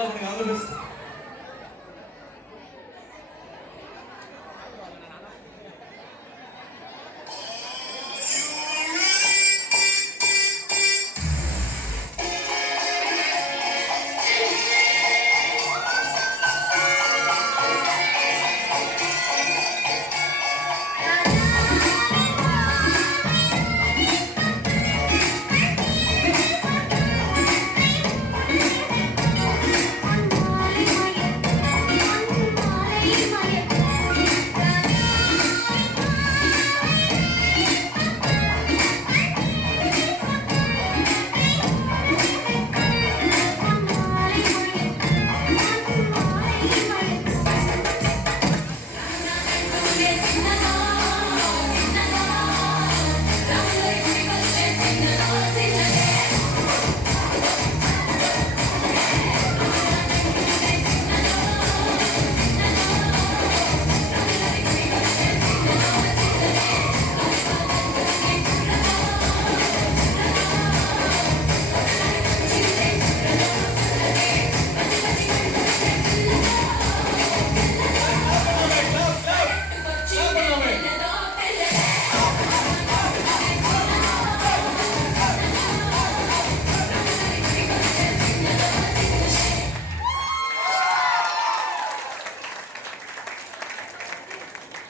நல்லா பண்ணுங்க. All the best.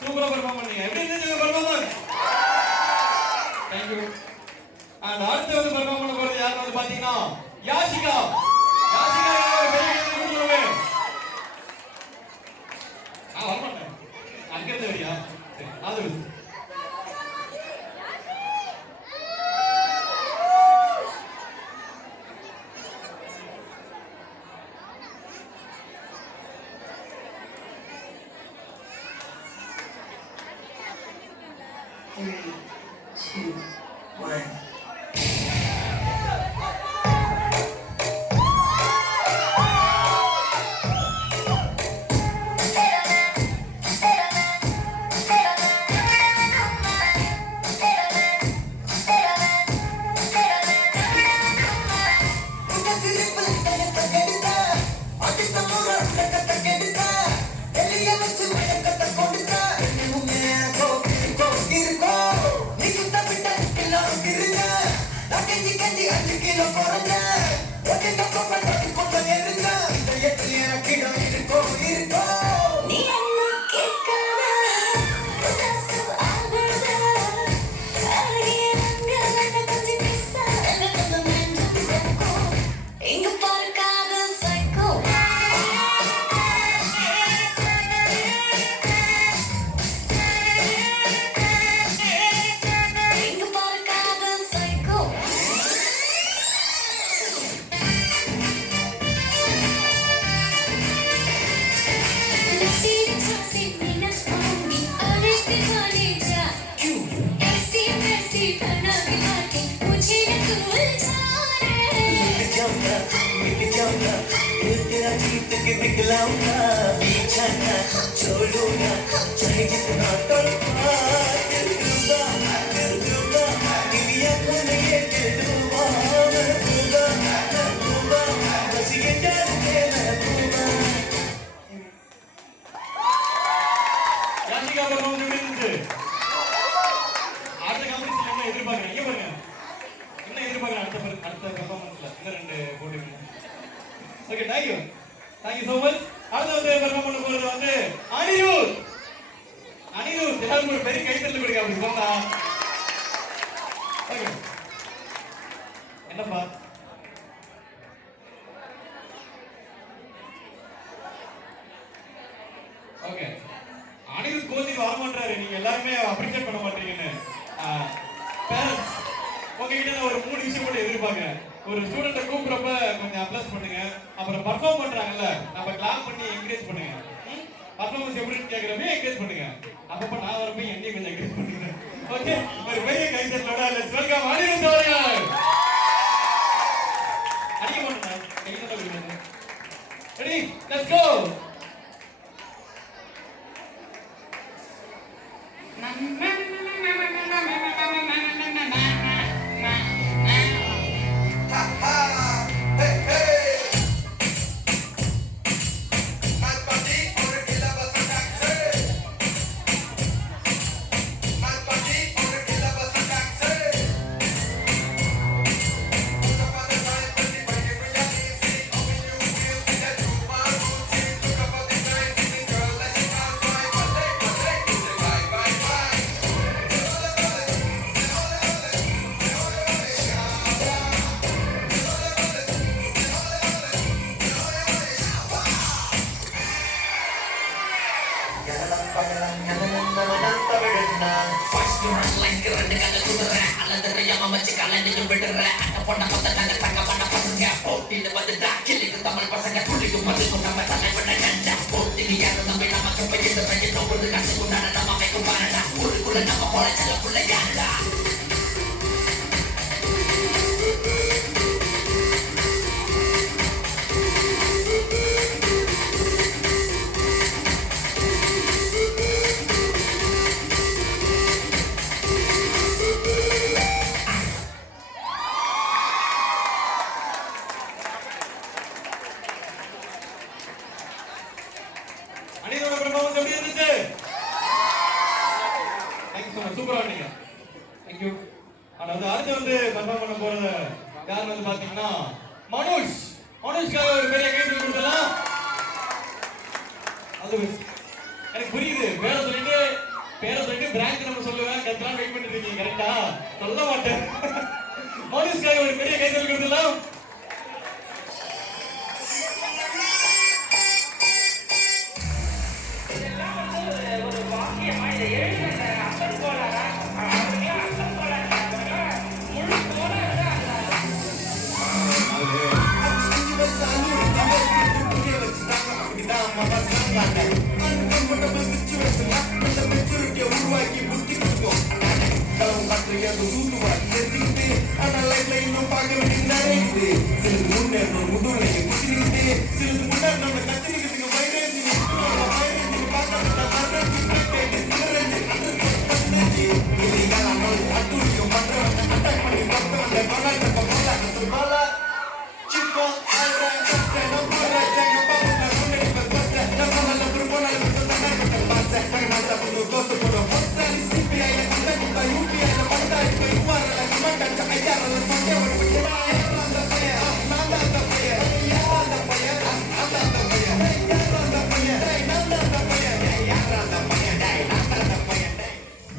சூப்பரா பெர்ஃபார்ம் பண்ணீங்க. எப்படி இருந்துச்சு பெர்ஃபார்மன்ஸ்? Thank you. And அடுத்து வந்து பெர்ஃபார்ம் பண்ண போறது யாருன்னு வந்து பாத்தீங்கன்னா யாஷிகா. யாஷிகா ஒரு பெரிய கையை கொடுத்துருவே. வர மாட்டேன். அங்க இருந்து வரியா? சரி, அது Three, two, one. निकलाऊंगा पीछा ना छोड़ूंगा चाहे जितना तड़पा दिल दूंगा दुनिया को ये दिल दूंगा मैं दूंगा बस ये जान के मैं दूंगा யாஷிகா பெர்ஃபார்மன்ஸ் எப்படி இருந்துச்சு? அடுத்த காம்படிஷன் என்ன எதிர்பார்க்கறீங்க? இங்க பாருங்க. என்ன எதிர்பார்க்கறீங்க அடுத்த பெர்ஃபார்மன்ஸ்ல? இந்த ரெண்டு போட்டிங்க. Okay, thank you. Thank you so much. அடுத்து வந்து பெர்ஃபார்ம் பண்ண போறது வந்து அனிருத். எல்லாரும் ஒரு பெரிய கைத்தட்டல் கொடுங்க அப்படி போங்க. ஓகே. என்னப்பா? ஓகே. அனிருத் கோச்சிக்கு வர மாட்டாரு. நீங்க எல்லாரும் அப்ரிஷியேட் பண்ண மாட்டீங்கன்னு. பேரண்ட்ஸ் உங்ககிட்ட நான் ஒரு 3 விஷயம் மட்டும் எதிர்பார்க்கிறேன். ஒரு ஸ்டூடெண்ட்டை கூப்பிடுறப்ப கொஞ்சம் அப்ளாஸ் பண்ணுங்க. அப்புறம் பர்ஃபார்ம் பண்றாங்கல்ல, நம்ம கிளாப் பண்ணி என்கரேஜ் பண்ணுங்க. பர்ஃபார்மன்ஸ் எப்படின்னு கேக்குறப்ப என்கரேஜ் பண்ணுங்க. அப்பப்ப நான் வரப்ப என்னையும் கொஞ்சம் என்கரேஜ் பண்ணுங்க. ஓகே, ஒரு பெரிய கைத்தட்டலோட லெட்ஸ் வெல்கம் அனிருத் அவர்கள். அடிக்க மாட்டேன், கைத்தட்ட கொடுங்க. Ready, let's go. நம்ம வச்சு கலந்து விடுற அந்த பொண்ணை மொத்த நாங்க தங்க பண்ண பசங்க போட்டின்னு வந்துட்டா கிளிக்கு தமிழ் பசங்க துள்ளிக்கும் மதுக்கும் நம்ம தலைவன கண்டா போட்டிக்கு யாரும் நம்ம நமக்கு பையன் பையன் ஒரு காசு கொண்டாட நம்ம வைக்கும் பாருடா ஊருக்குள்ள நம்ம போல செல்ல புள்ள யாருடா அனிதோட பெர்ஃபார்மன்ஸ் எப்படி இருந்துச்சு? தேங்க்யூ ஸோ மச், சூப்பரா பண்ணீங்க. தேங்க்யூ. ஆனா அடுத்து பெர்ஃபார்ம் பண்ண போறது யார் பாத்தீங்கன்னா மனோஜ். மனோஜ்காக ஒரு பெரிய கைது கொடுத்தலாம். அது எனக்கு புரியுது. பேரை சொல்லிட்டு பிராங்க் நம்ம சொல்லுவேன். கத்தலாம் வெயிட் பண்ணிட்டு இருக்கீங்க. கரெக்டா? சொல்ல மாட்டேன். மனோஜ்காக ஒரு பெரிய கைது கொடுத்தலாம்.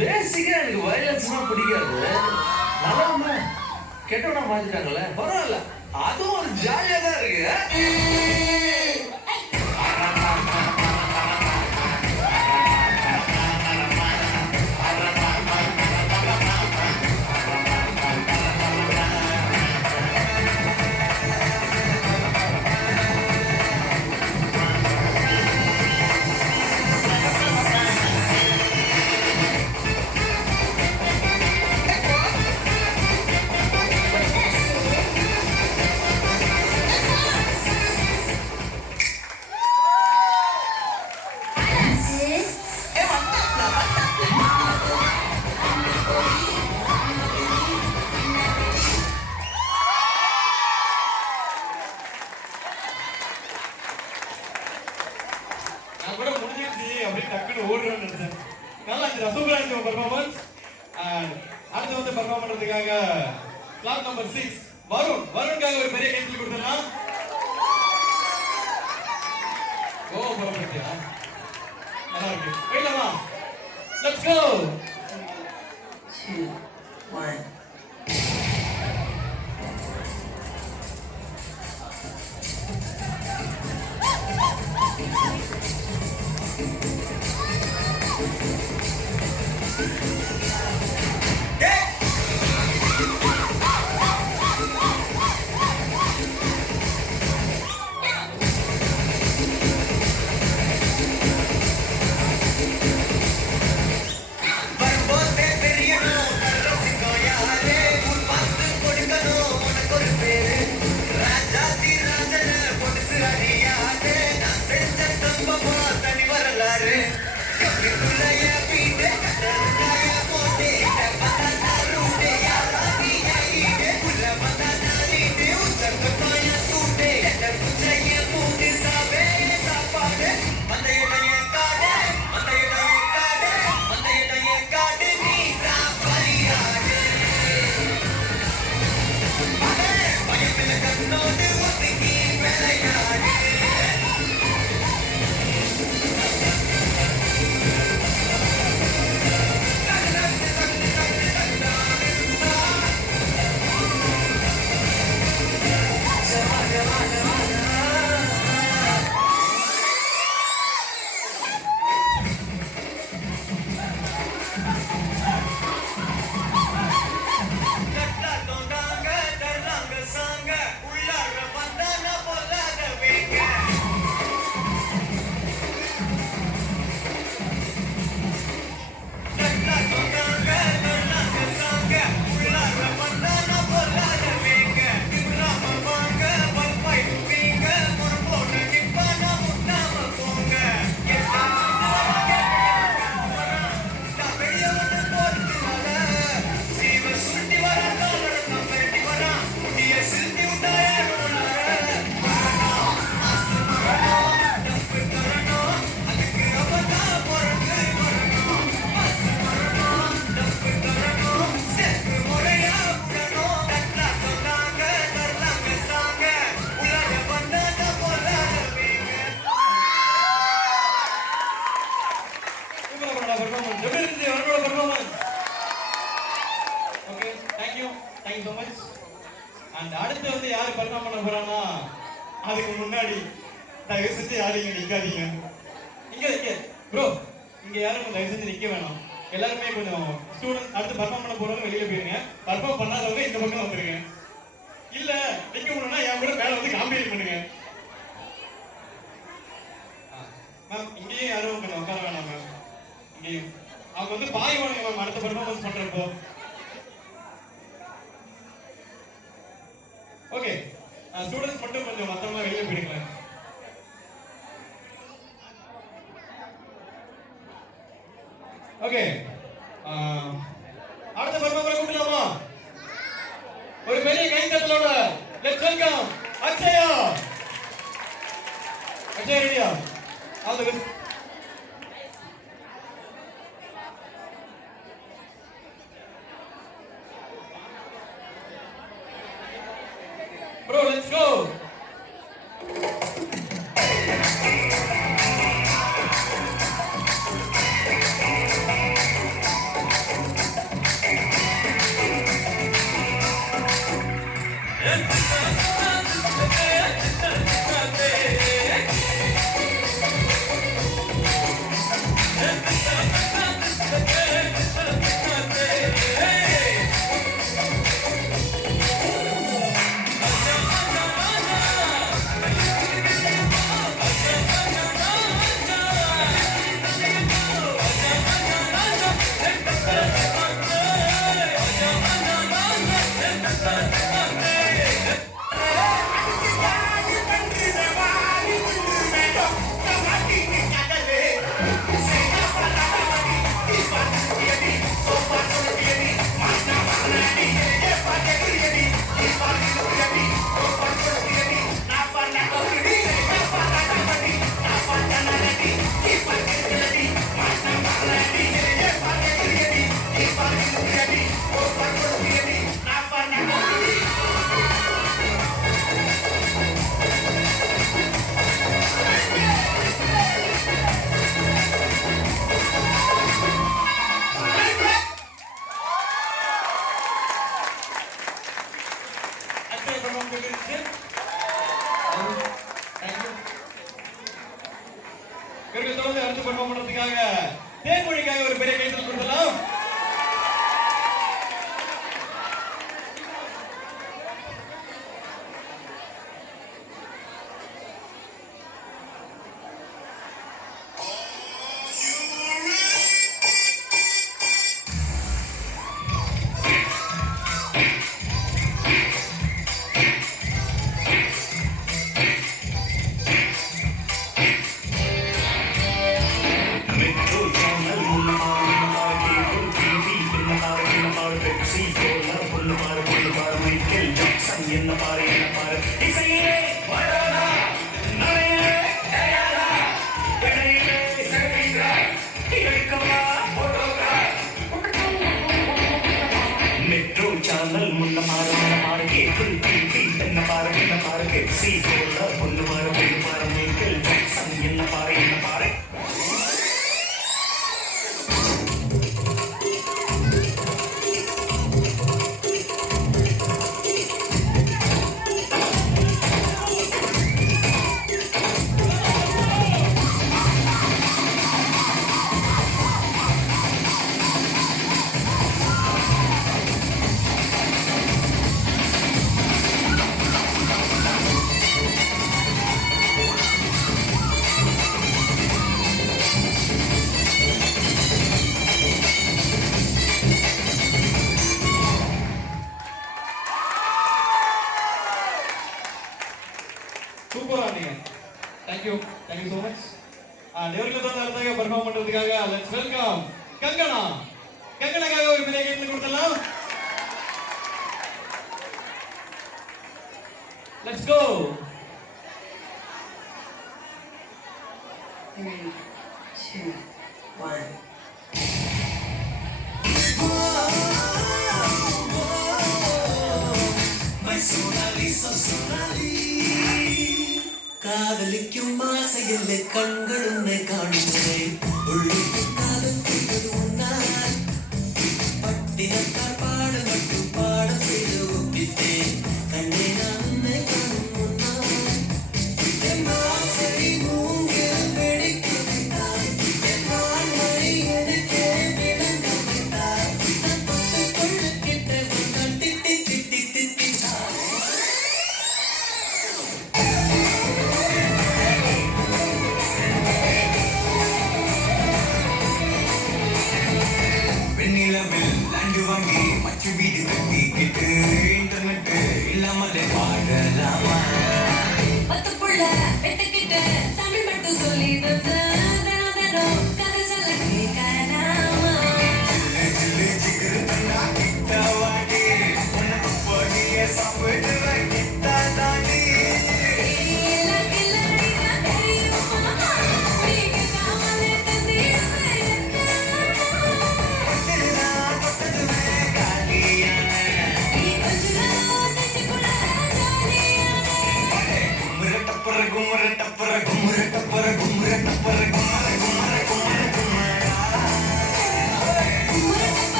பேசிக்கா எனக்கு வயலன்ஸ்னா பிடிக்காது. நல்லவங்க கெட்டவனா மாத்திட்டாங்கல்ல, பரவாயில்ல, அதுவும் ஒரு ஜாலியா தான் இருக்கு. நான் கூட முடிஞ்சிருச்சு அப்படின்னு டக்குன்னு ஓடுறேன்னு நினைச்சேன். நல்லா இருந்துச்சு, சூப்பரா இருந்துச்சு பெர்ஃபார்மன்ஸ். அண்ட் அடுத்து பெர்ஃபார்ம் பண்றதுக்காக கிளாஸ் நம்பர் 6 வருண்காக ஒரு பெரிய கைத்தறி கொடுத்தலாம். ஓ பரவாயில்லையா, நல்லா இருக்கு. போயிடலாமா? Let's go. 2, 1. வரும்போதே பெரிய ரசிகோயா தேங்க்யூ ஸோ மச். அண்ட் அடுத்து வந்து யார் பர்ஃபார்ம் பண்ண போறாங்கன்னா அதுக்கு முன்னாடி தயவு செஞ்சு யாரும் இங்க நிக்காதீங்க. இங்க ப்ரோ, இங்க யாரும் தயவு செஞ்சு நிக்க வேணாம். எல்லாருமே கொஞ்சம் ஸ்டூடெண்ட் அடுத்து பர்ஃபார்ம் பண்ண போறவங்க வெளியில போயிருங்க. பர்ஃபார்ம் பண்ணாதவங்க இந்த பக்கம் வந்துருங்க. இல்ல நிக்க முடியும்னா என் கூட மேல வந்து காம்பீட் பண்ணுங்க. மேம் இங்கேயும் யாரும் கொஞ்சம் உட்கார வேணாம் மேம். இங்கேயும் அவங்க வந்து பாய்வானுங்க மேம் அடுத்த பர்ஃபார்மன்ஸ் பண்றப்போ. ஓகே, ஸ்டூடெண்ட்ஸ் மட்டும் கொஞ்சம் மொத்தமா வெளியே போயிடுங்களேன். ஓகே, அடுத்த பர்ஃபார்மரை கூப்பிடலாமா? ஒரு பெரிய கைத்தட்டலோட லெட்ஸ் வெல்கம் அக்ஷயா. அக்ஷயா ரெடியா? All the best. Bro, let's go. இவருக்கு தொடர்ந்து அடுத்து பர்ஃபார்ம் பண்றதுக்காக தேன்மொழிக்காக ஒரு பெரிய கைத்தட்டல் கொடுக்கலாம். என்ன பாரு இசையே வராதா நடையே தயாரா கடையிலே சகீரா இயக்கமா போடோகா மெட்ரோ சேனல் முன்ன மாறு கேபிள் டிவி என்ன பாரு பெப்சி கோலா பொண்ணு பாரு மைக்கேல் ஜாக்சன் என்ன பாரு சூப்பரா நீங்க. Thank you so much. இவருக்கு தான் அடுத்ததாக பர்ஃபார்ம் பண்றதுக்காக லெட்ஸ் வெல்கம் கங்கனா. கங்கனாக்காக ஒரு பெரிய கைத்தட்டல் கொடுத்தலாம். Let's go. 3, 2, 1. காதலிக்கும் ஆசையில் கண்கள் உன்னை காணுகிறேன் உள்ளுக்கு காதல் கொண்டது உன்னால் பட்டினத்தார் பாட மட்டும் பாட செய்து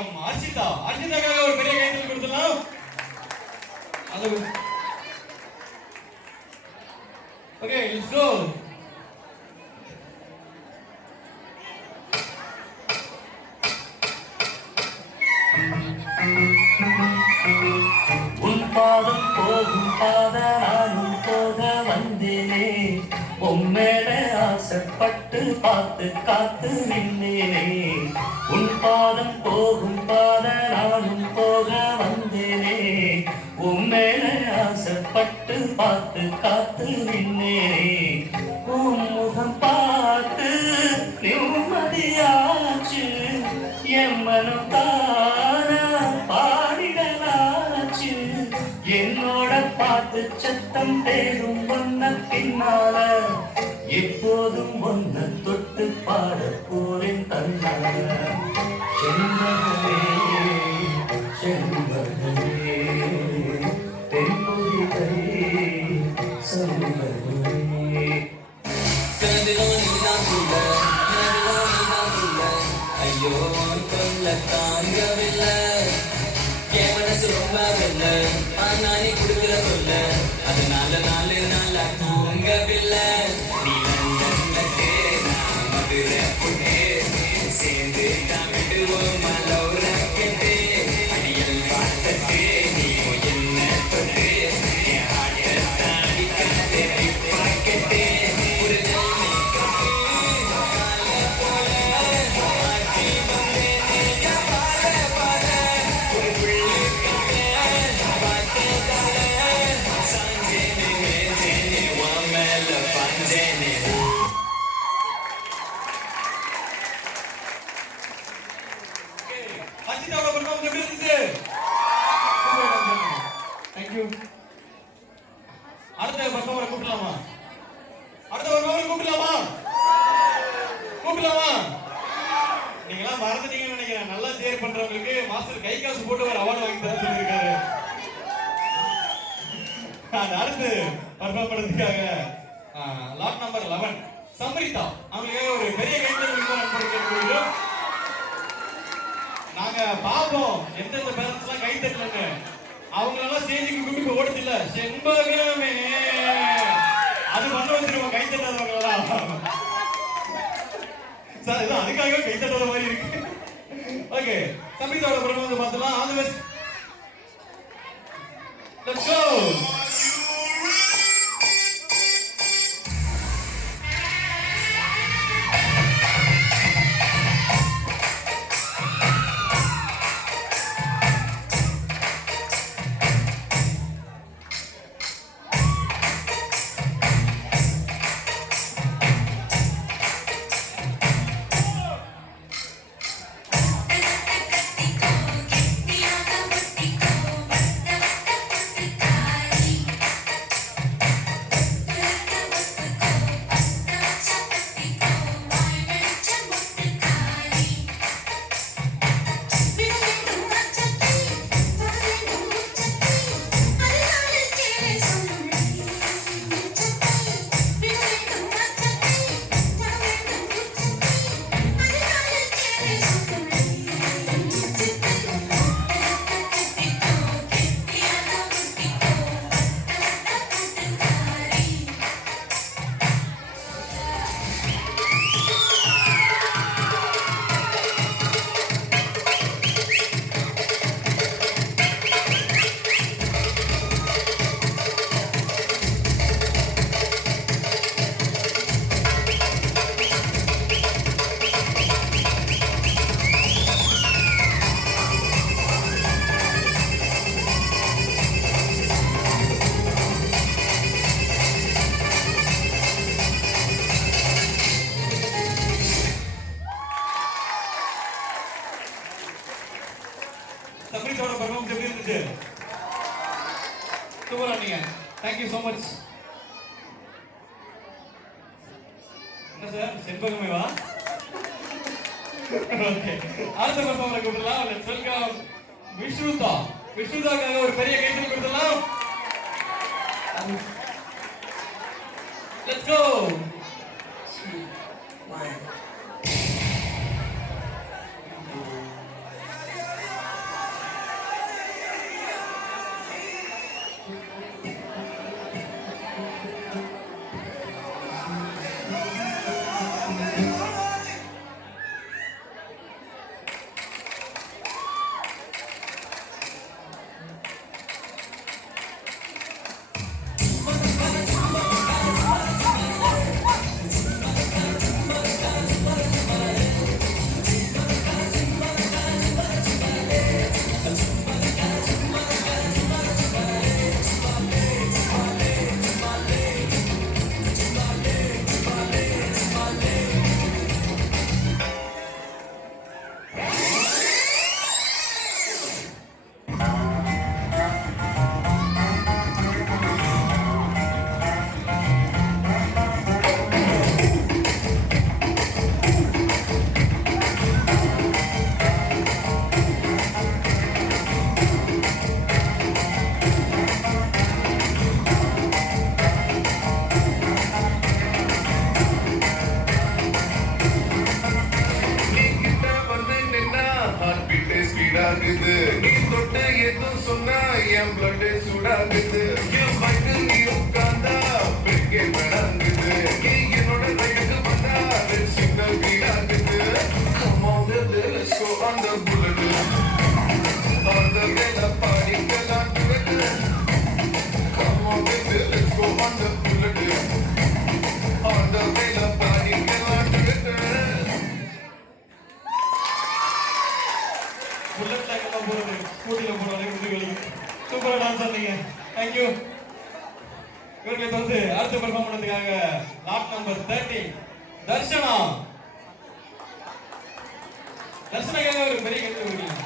ஃப்ரம் அர்ச்சிதா. அர்ச்சிதாக்காக ஒரு பெரிய கைத்தட்டல் கொடுத்துடலாம். அது ஓகே, லெட்ஸ் கோ. உன் பாதம் போகும் பாத நானும் போக வந்தேனே உம்மேல ஆசைப்பட்டு பார்த்து காத்து நின்னேனே உன் பாதம் போகும் பாத நானும் போக வந்தேனே உம்மேல ஆசைப்பட்டு பார்த்து காத்து நின்னேனே உன் முகம் பார்த்து நிம்மதியாச்சு என் மனம் தானா பாடிடலாச்சு என்னோட பாட்டு சத்தம் தேடும் ஒன்ன பின்னால எப்போதும் ஒன்ன தொட்டு பாட போறேன் தன்னால செண்பகமே செண்பகமே தென்பொதிகை சண்பகமே ஐயோ கொல்ல தாங்கவில்லை என் மனசு ரொம்ப வெல்ல ஆனா நீ கொடுக்குற சொல்ல அதனால நாலு நாளா தூங்கவில்லை நீ லண்டன்லட்டே நான் மதுரை புட்டே சேர்ந்து தான் விடுவோம் மலோர கேட்டே அடியல் பார்த்தே நீ என்ன தொட்டு என் ஆட்ட தாடி காத்தே பாக்கெட்டே ஒரு ஜெயமே காட்டி கால போல ஆட்டி வந்தேனே பாட பாட ஒரு புள்ளிக்காக பார்த்ததால சாஞ்சேனே மேஞ்சேனே உன் மேல பாஞ்சேனே அர்ச்சிதாவோட பெர்ஃபார்மன்ஸ் எப்படி இருந்துச்சு? Thank you. அடுத்த பெர்ஃபார்மரை கூப்பிடலாமா? அடுத்த பெர்ஃபார்மரை கூப்பிடலாமா? கூப்பிடலாமா? நீங்களாம் மறந்துட்டீங்கன்னு நினைக்கிறேன். நல்லா சேர் பண்றவங்களுக்கு மாஸ்டர் கை காசு போட்டு ஒரு அவார்டு வாங்கி தர சொல்லியிருக்காரு. அடுத்து பெர்ஃபார்ம் பண்றதுக்காக லாட் நம்பர் 11 சம்ரிதா அவங்களுக்கு ஒரு பெரிய கைத்தட்டல் நாங்க பாப்போம் எந்தெந்த பேரண்ட்ஸ் எல்லாம் கை தட்டலன்னு அவங்களெல்லாம் ஸ்டேஜுக்கு கூப்பிட்டு ஓடுது இல்ல செண்பகமே அது பண்ண வச்சிருவோம் கை தட்டாதவங்களெல்லாம் சார் இது அதுக்காக கை தட்டாத மாதிரி இருக்கு. ஓகே சம்ரிதாவோட பெர்ஃபார்மன்ஸ் பார்த்தலாம். All the best. Let's go. சம்ரிதாவோட பெர்ஃபார்மன்ஸ் எப்படி இருந்துச்சு? சூப்பரா நீங்க. Thank you so much. என்ன சார் செண்பகமே வா? ஓகே. அடுத்த பெர்ஃபார்மரை கூப்பிடலாம். Let's welcome விஷ்ணுதா. விஷ்ணுதாக்காக ஒரு பெரிய கைத்தட்டல் கொடுக்கலாம். Let's go. 2, 1. சொன்னீங்க. தேங்க்யூ. இவர்களை தொடர்ந்து அடுத்த பெர்ஃபார்ம் பண்ணதுக்காக லாட் நம்பர் 30 தர்ஷனா. தர்ஷனாக்காக ஒரு பெரிய கேள்வி கொடுக்கீங்க.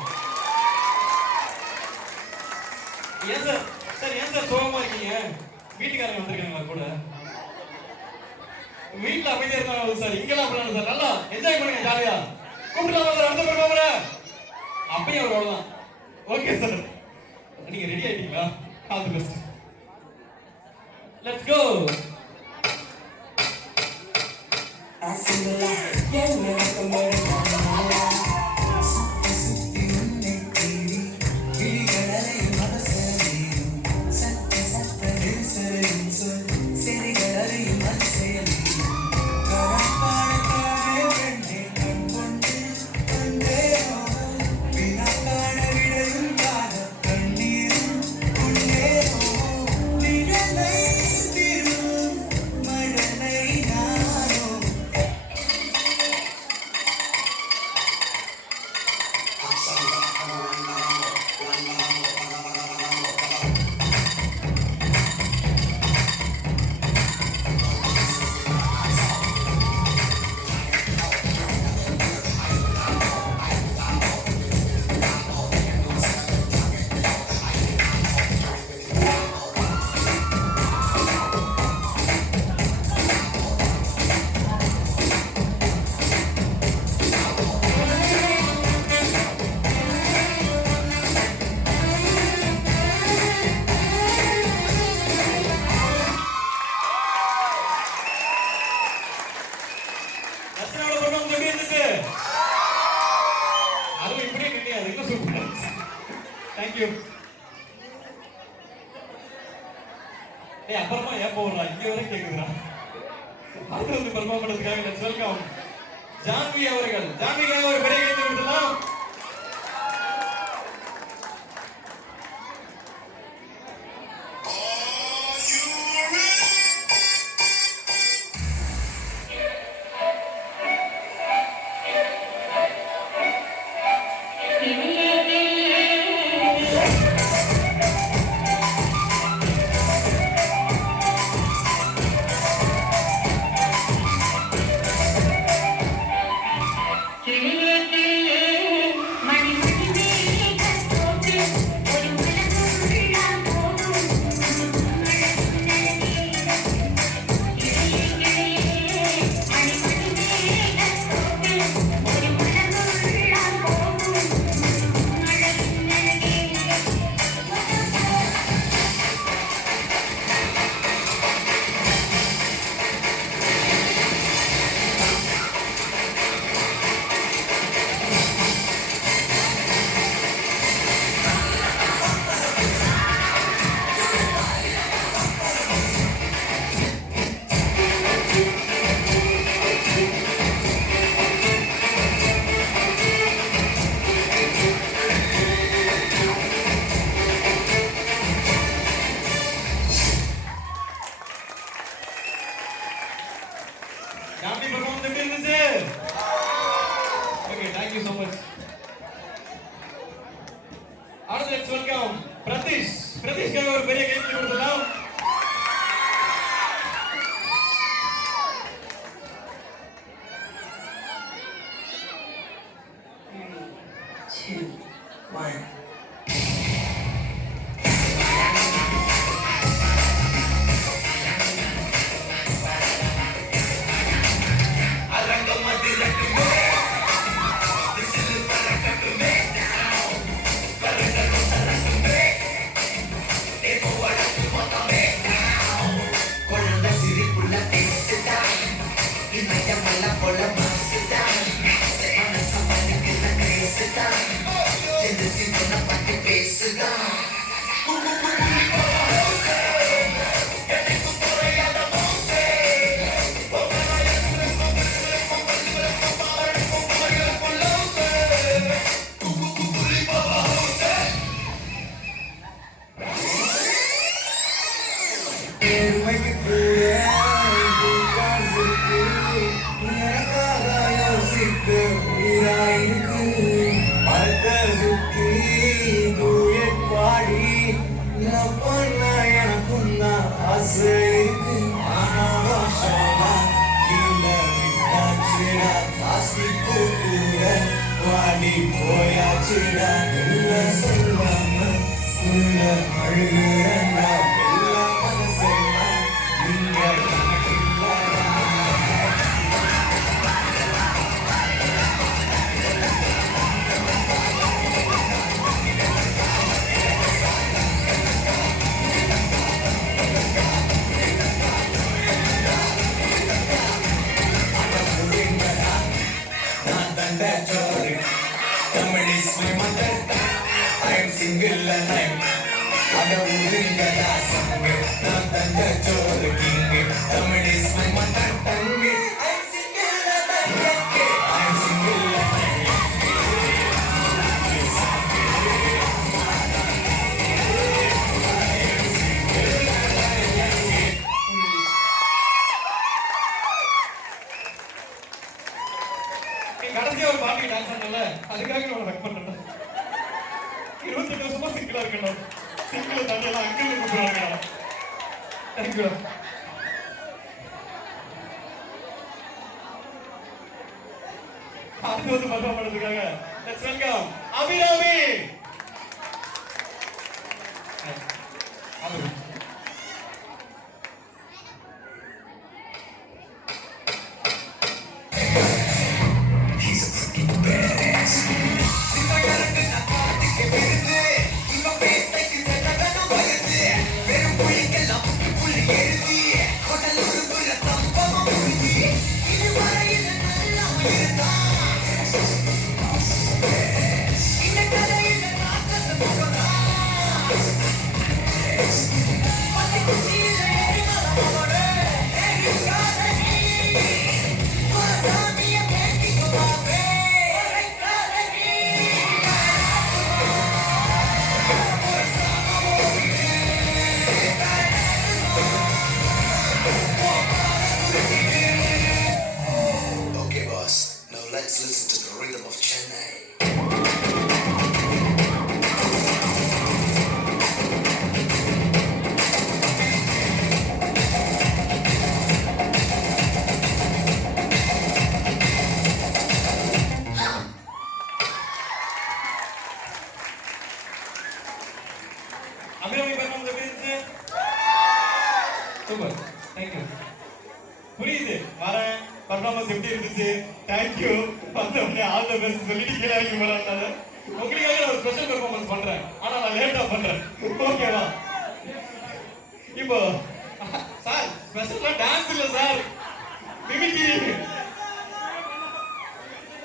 ஏன் சார் சார் ஏன் சார் சோகமா இருக்கீங்க? வீட்டுக்காரங்க வந்திருக்காங்களா கூட? வீட்டுல அமைதியா இருந்தாங்க சார். இங்கெல்லாம் பண்ணலாம் சார். நல்லா என்ஜாய் பண்ணுங்க ஜாலியா. கூப்பிடலாமா சார் அடுத்த பெர்ஃபார்மரை? அப்பயும் அவர் அவ்வளவுதான். Okay sir. நீங்க ரெடி ஆயிட்டீங்களா? All the best. Let's go. Thank you. டேய் அப்புறமா ஏன் போறா? இங்க வரை கேக்குதுடா. அடுத்து வந்து பெர்ஃபார்ம் பண்றதுக்காக லெட்ஸ் வெல்கம் ஜான்வி அவர்கள். ஜான்விக்காக ஒரு பெரிய கைத்தட்டல் கொடுக்கலாம். ஜான்வி பெர்ஃபார்மன்ஸ் எப்படி இருந்துச்சு? Okay thank you so much. அடுத்து லெட்ஸ் வெல்கம் பிரதீஷ். பிரதீஷ்காக ஒரு பெரிய கைத்தட்டல் கொடுக்கலாம். Two, one. சுத்தி பாடி ஆசை இருக்கு ஆனாலும் சொன்னா இல்ல விட்டாச்சுடா காசி கூட்டுற வாடி போயாச்சுடா இல்ல சொல்லாம உள்ள அழுகுறா எல்லா மனசெல்லாம் நீங்க கணக்கில்லடா Tamil is my mother tongue. I am single and I'm ada udingala sange. Nandanga chore king. Tamil is my mother tongue. I am single and I'm lucky. I am single and I'm நீ கடைசியா ஒரு பாட்டுக்கு dance பண்ணல அதுக்காக நான் work பண்ணேன் 28 வருஷமா சிங்கிளா இருக்கணும் சிங்கிள் தண்ணியெல்லாம் அங்கிள் கூப்பிடுவாங்க தேங்க்யூ அது வந்து பர்ஃபார்ம் பண்ணதுக்காக let's welcome Abirami Okay, boss. Now let's listen to the rhythm of Chennai. Abirami performance எப்படி இருந்துச்சு சூப்பர் தேங்க்யூ புரியுது வரேன் பர்ஃபார்மன்ஸ் எப்படி இருந்துச்சு தேங்க்யூ வந்தவொடனே ஆல் தி பெஸ்ட் சொல்லிட்டு கீழே இறங்கி போறாங்க உங்களுக்காக நான் ஒரு ஸ்பெஷல் பெர்ஃபார்மன்ஸ் பண்றேன் ஆனா நான் லேட்டா பண்றேன் ஓகேவா இப்போ சார் ஸ்பெஷலா டான்ஸ் இல்ல சார் மிமிக்ரி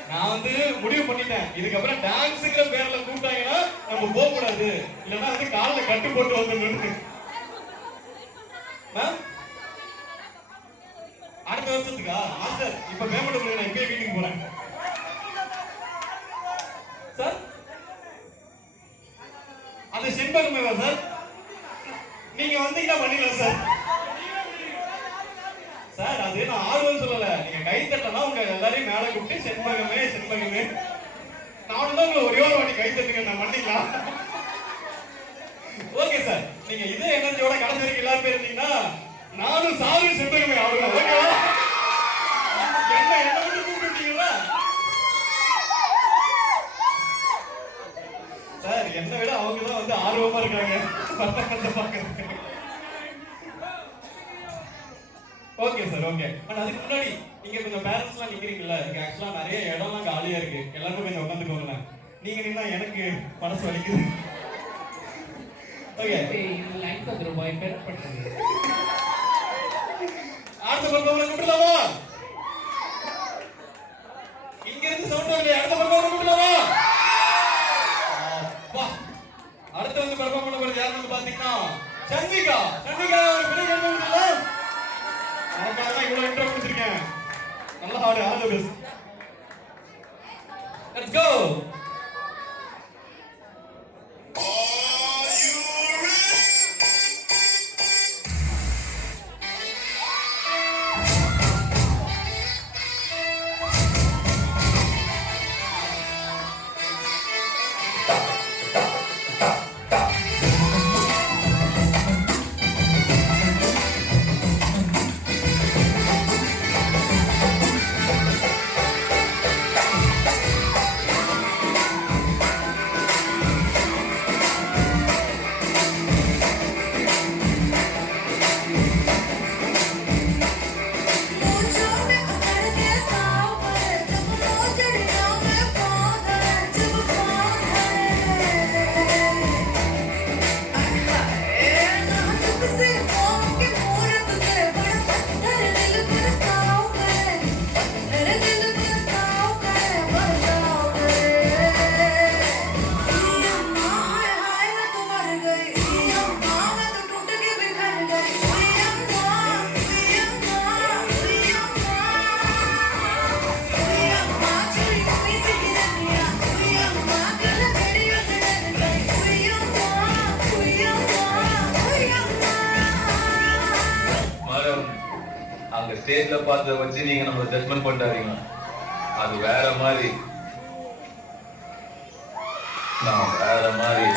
நான் வந்து முடிவு பண்ணிட்டேன் இதுக்கப்புறம் டான்ஸுங்கிற பேர்ல கூப்பிட்டாங்கன்னா நம்ம போக கூடாது இல்லைன்னா வந்து காலில் கட்டு போட்டு வந்துடணும் மேம் அடுத்த வருஷத்துக்கா மாஸ்டர் இப்ப பேமெண்ட் பண்ணுங்க நான் இப்பயே வீட்டுக்கு போறேன் சார் அது செண்பகமேவா சார் நீங்க வந்தீங்கன்னா பண்ணிடலாம் சார் சார் அது நான் ஆர்வம் சொல்லல நீங்க கை தட்டலாம் உங்க எல்லாரையும் மேல கூப்பிட்டு செண்பகமே செண்பகமே நானும் தான் உங்களை ஒரே ஒரு வாட்டி கை தட்டுங்க நான் பண்ணிக்கலாம் ஓகே சார் நீங்க இதே எனர்ஜியோட கடைசி வரைக்கும் எல்லாரும் பேர் இருந்தீங்கன்னா நானும் சாரு செண்பகமே ஆகலாம் ஓகேவா என்ன மட்டும் கூப்பிட்டீங்களா சார் என்னை விட அவங்க தான் வந்து ஆர்வமா இருக்காங்க பாக்குறதுக்கு ஓகே சார் ஓகே பட் அதுக்கு முன்னாடி நீங்க கொஞ்சம் பேரண்ட்ஸ்லாம் நிக்கிறீங்கல்ல இங்க ஆக்சுவலா நிறைய இடம்லாம் காலியா இருக்கு எல்லாரும் கொஞ்சம் உட்காந்துக்கோங்க நீங்க நின்னா எனக்கு மனசு வலிக்குது ஓகே ₹50 பெறப்பட்டது அடுத்த பர்ஃபார்மன்ஸ் கூப்பிடலாமா இங்க இருந்து சவுண்ட் வரல அடுத்த பர்ஃபார்மன்ஸ் கூப்பிடலாமா அப்பா அடுத்த வந்து பர்ஃபார்ம் பண்ண போறது யாருன்னு வந்து பாத்தீங்கன்னா சந்திகா சந்திகா ஒரு பெரிய கை கொடுக்கலாம் உனக்காக தான் இவ்வளவு இன்ட்ரோ கொடுத்துருக்கேன் நல்லா ஆடு all the best let's go ஸ்டேஜ்ல பார்த்தத வச்சு நீங்க நம்ம ஜட்மெண்ட் பண்ணாதீங்க. அது வேற மாதிரி, நான் வேற மாதிரி.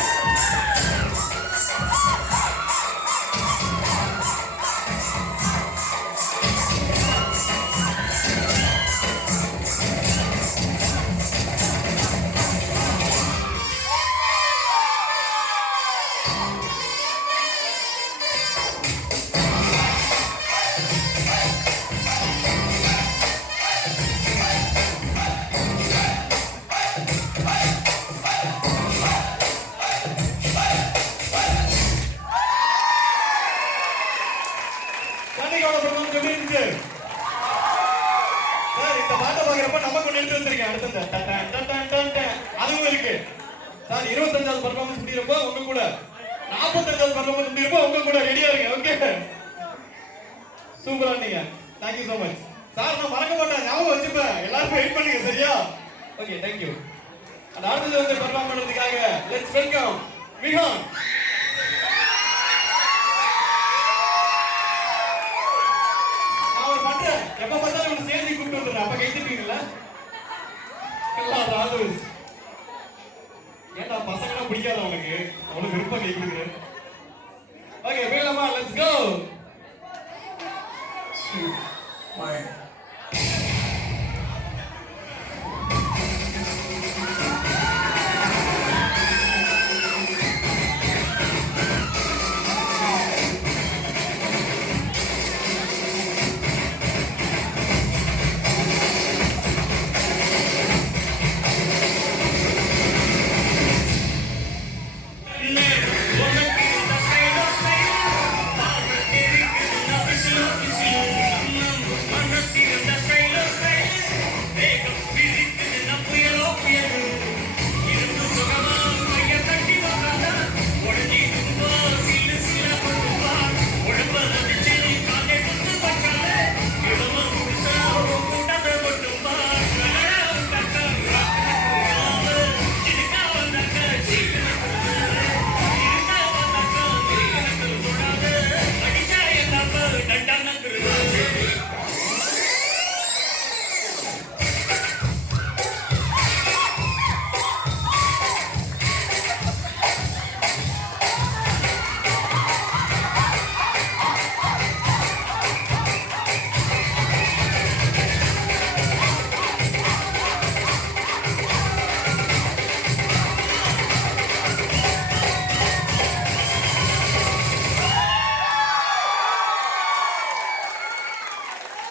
கண்டிப்பான performance எப்படி இருந்துச்சு? சார் இந்த பாட்டை பார்க்கறப்ப நமக்கு ஒண்ணு எடுத்து வந்திருக்கேன். அடுத்தது done done done done done done. அதுவும் இருக்கு. சார் 25வது பர்ஃபார்மன்ஸ் முடியறப்போ உங்க கூட 45வது பர்ஃபார்மன்ஸ் முடியறப்போ உங்க கூட ரெடியா இருங்க. ஓகே, சூப்பரா நீங்க. Thank you so much. Sir நான் மறக்க மாட்டேன், ஞாபகம் வச்சுப்பேன். எல்லாரும் வெயிட் பண்ணுங்க, சரியா? Okay, thank you. அந்த அடுத்தது வந்து பர்ஃபார்ம் பண்றதுக்காக லெட்ஸ் வெல்கம் விஹான். நான் பண்றேன், எப்ப பார்த்தாலும் ஒரு சேர்ந்து கூப்பிட்டு வந்துடுறேன். அப்ப கைத்துப்பீங்கல்ல? ஏன்டா பசங்கன்னா பிடிக்காத அவனுக்கு, அவனுக்கு விருப்பம் கை கொடுக்குறேன். ஓகே, வேலாமா, லெட்ஸ் கோ.